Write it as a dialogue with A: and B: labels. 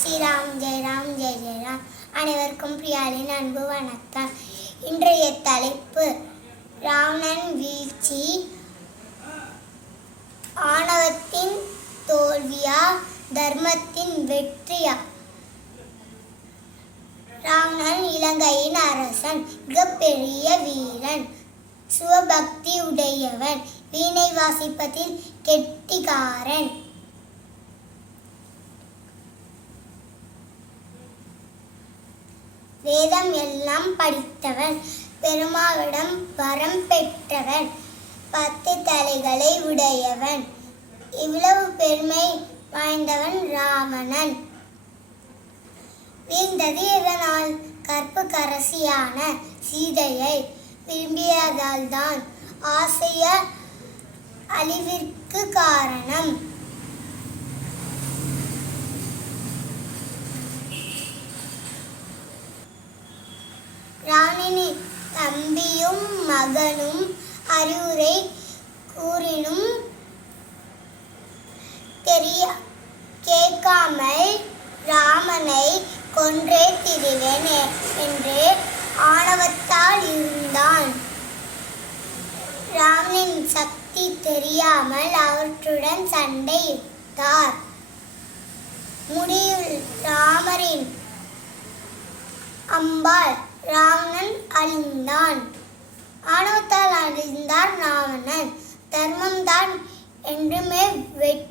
A: ஸ்ரீராம் ஜெயராம் ஜெய ஜெயராம். அனைவருக்கும் பிரியாளின் அன்பு வணக்கம். இன்றைய தலைப்பு ராவணன் வீழ்ச்சி. ஆணவத்தின் தோல்வியா தர்மத்தின் வெற்றியா? ராவணன் இலங்கையின் அரசன் மிகப்பெரிய வீரன் சிவபக்தி உடையவன் வீணை வாசிப்பதில் கெட்டிக்காரன். வேதம் எல்லாம் படித்தவன் பெருமாவிடம் வரம் பெற்றவன் பத்து தலைகளை உடையவன். இவ்வளவு பெருமை வாய்ந்தவன் ராவணன். வீழ்ந்தது இதனால் கற்பு கரசியான சீதையை விரும்பியதால்தான். ஆசைய அழிவிற்கு காரணம். ராணினி தம்பியும் மகனும் அறிவுரை கூறினும் தெரிய கேட்காமல் ராமனை கொன்றே திரிவேன் என்று ஆணவத்தால் இருந்தான். ராமனின் சக்தி தெரியாமல் அவற்றுடன் சண்டையிட்டார். முடிவில் ராமரின் அம்பாள் ராவணன் அழிந்தான் ஆணவத்தால் அழிந்தார் ராவணன் தர்மம்தான் என்றுமே வெற்றி